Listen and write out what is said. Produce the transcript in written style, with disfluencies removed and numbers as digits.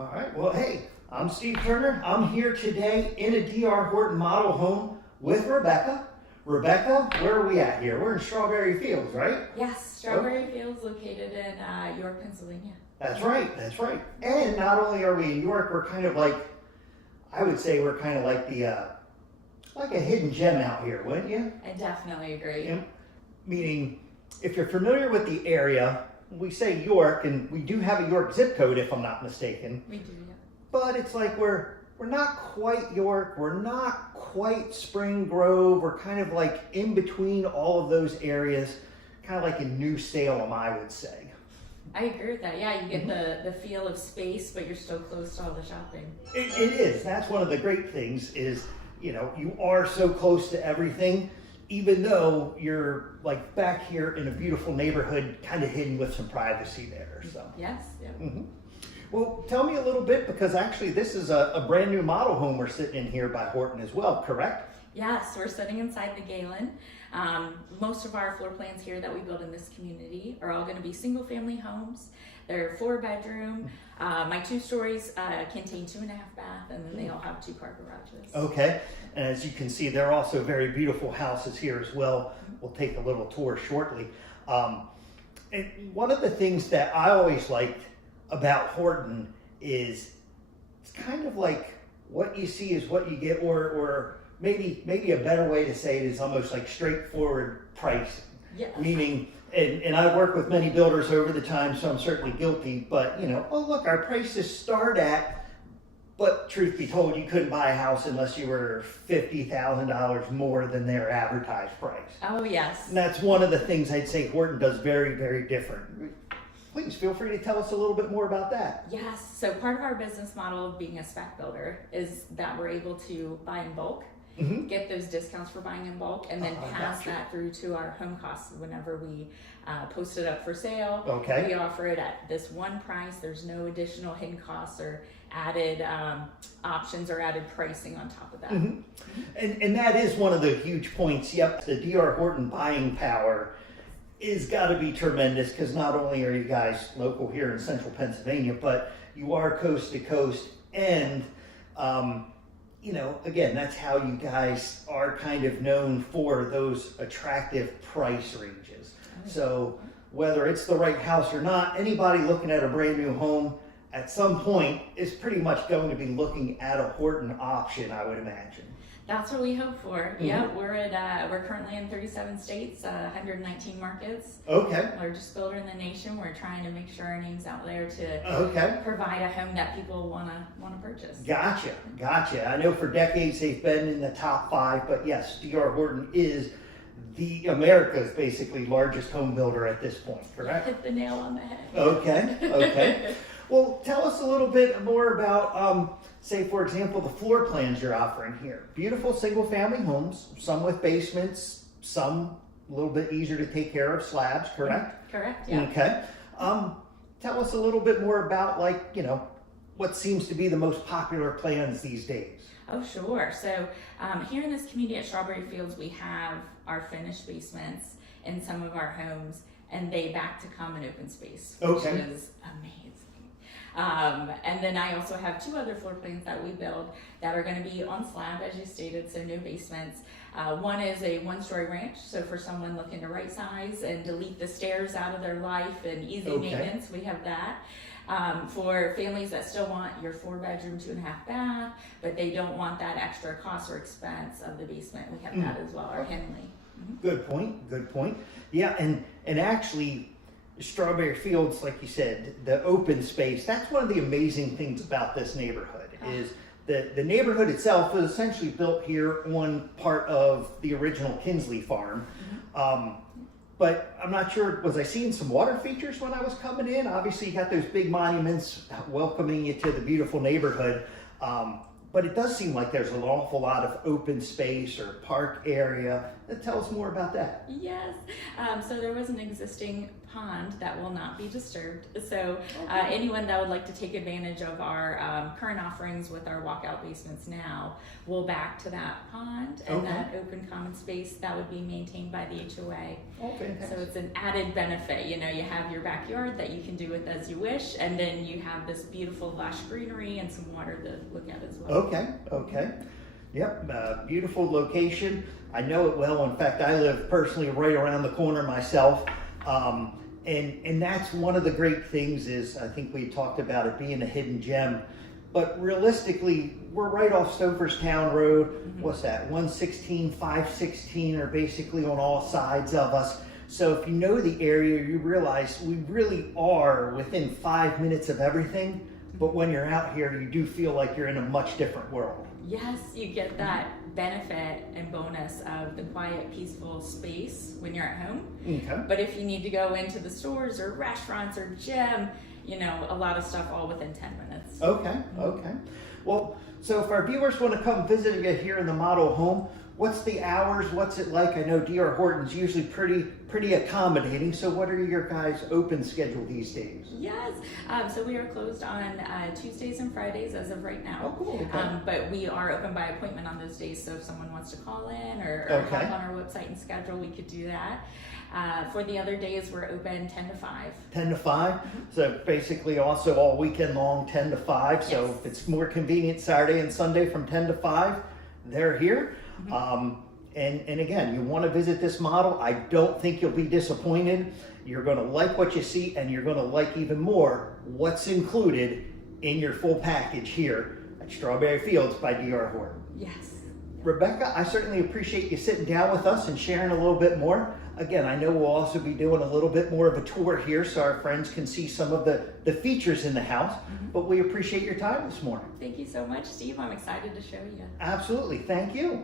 All right, well, hey, I'm Steve Turner. I'm here today in a DR Horton model home with Rebecca. Rebecca, where are we at here? We're in Strawberry Fields, right? Yes, Strawberry Fields, located in York, Pennsylvania. That's right, that's right. And not only are we in York, we're kind of like, I would say we're kind of like like a hidden gem out here, wouldn't you? I definitely agree. Yeah. Meaning, if you're familiar with the area, we say York, and we do have a York zip code, if I'm not mistaken. We do, yeah. But it's like we're not quite York, we're not quite Spring Grove, we're kind of like in between all of those areas, kind of like in New Salem, I would say. I agree with that. Yeah, you get the feel of space, but you're still close to all the shopping. It is. That's one of the great things is, you know, you are so close to everything, even though you're like back here in a beautiful neighborhood, kind of hidden with some privacy there. So Yes, yeah. Mm-hmm. Well, tell me a little bit, because actually this is a brand new model home we're sitting in here by Horton as well, correct? Yes, we're sitting inside the Galin. Most of our floor plans here that we build in this community are all going to be single family homes. They're 4-bedroom. My 2 stories contain 2.5 bath, and then they all have 2-car garages. Okay, and as you can see, they're also very beautiful houses here as well. We'll take a little tour shortly. And one of the things that I always liked about Horton is it's kind of like what you see is what you get, or maybe a better way to say it is almost like straightforward pricing. Yes. Meaning, and I've worked with many builders over the time, so I'm certainly guilty, but you know, oh look, our prices start at, but truth be told, you couldn't buy a house unless you were $50,000 more than their advertised price. Oh, yes. And that's one of the things I'd say Horton does very, very different. Please feel free to tell us a little bit more about that. Yes, so part of our business model of being a spec builder is that we're able to buy in bulk, get those discounts for buying in bulk, and then pass gotcha. that through to our home costs whenever we post it up for sale. Okay. We offer it at this one price. There's no additional hidden costs or added options or added pricing on top of that. And that is one of the huge points. Yep, the DR Horton buying power is got to be tremendous, because not only are you guys local here in central Pennsylvania, but you are coast to coast, and you know, again, that's how you guys are kind of known for those attractive price ranges. So whether it's the right house or not, anybody looking at a brand new home at some point is pretty much going to be looking at a Horton option, I would imagine. That's what we hope for. Yeah, we're currently in 37 states, 119 markets. Okay. Largest builder in the nation. We're trying to make sure our name's out there to provide a home that people wanna purchase. Gotcha. I know for decades they've been in the top 5, but yes, DR Horton is the America's basically largest home builder at this point, correct? Hit the nail on the head. Okay. Well, tell us a little bit more about, say, for example, the floor plans you're offering here. Beautiful single-family homes, some with basements, some a little bit easier to take care of, slabs, correct? Correct, yeah. Okay. Tell us a little bit more about, like, you know, what seems to be the most popular plans these days. Oh, sure. So here in this community at Strawberry Fields, we have our finished basements in some of our homes, and they back to common open space, which is amazing. And then I also have 2 other floor plans that we build that are going to be on slab, as you stated, so no basements. One is a 1-story ranch, so for someone looking to right size and delete the stairs out of their life and easy maintenance, we have that. For families that still want your 4-bedroom, 2.5 bath, but they don't want that extra cost or expense of the basement, we have that as well, our Henley. Good point. Yeah, and actually, Strawberry Fields, like you said, the open space, that's one of the amazing things about this neighborhood is the neighborhood itself is essentially built here on part of the original Kinsley farm. But I'm not sure, was I seeing some water features when I was coming in? Obviously you got those big monuments welcoming you to the beautiful neighborhood. But it does seem like there's an awful lot of open space or park area. Tell us more about that. Yes. So there was an existing pond that will not be disturbed. So anyone that would like to take advantage of our current offerings with our walkout basements now will back to that pond and that open common space that would be maintained by the HOA. Okay. So it's an added benefit. You know, you have your backyard that you can do with as you wish, and then you have this beautiful lush greenery and some water to look at as well. Okay. Yep, beautiful location. I know it well. In fact, I live personally right around the corner myself. And that's one of the great things is, I think we talked about it being a hidden gem, but realistically, we're right off Stoverstown Road. What's that? 116, 516 are basically on all sides of us. So if you know the area, you realize we really are within 5 minutes of everything. But when you're out here, you do feel like you're in a much different world. Yes, you get that benefit and bonus of the quiet, peaceful space when you're at home. Okay. But if you need to go into the stores or restaurants or gym, you know, a lot of stuff all within 10 minutes. Okay. Well, so if our viewers want to come visit you here in the model home, what's the hours? What's it like? I know DR Horton's usually pretty accommodating. So what are your guys' open schedule these days? Yes. So we are closed on Tuesdays and Fridays as of right now. Oh, cool. Okay. But we are open by appointment on those days. So if someone wants to call in or hop on our website and schedule, we could do that. For the other days, we're open 10 to 5. 10 to 5. So basically also all weekend long, 10 to 5. So if it's more convenient Saturday and Sunday from 10 to 5, they're here. And again, you want to visit this model, I don't think you'll be disappointed. You're going to like what you see, and you're going to like even more what's included in your full package here at Strawberry Fields by DR Horton. Yes. Rebecca, I certainly appreciate you sitting down with us and sharing a little bit more. Again, I know we'll also be doing a little bit more of a tour here so our friends can see some of the features in the house, but we appreciate your time this morning. Thank you so much, Steve. I'm excited to show you. Absolutely. Thank you.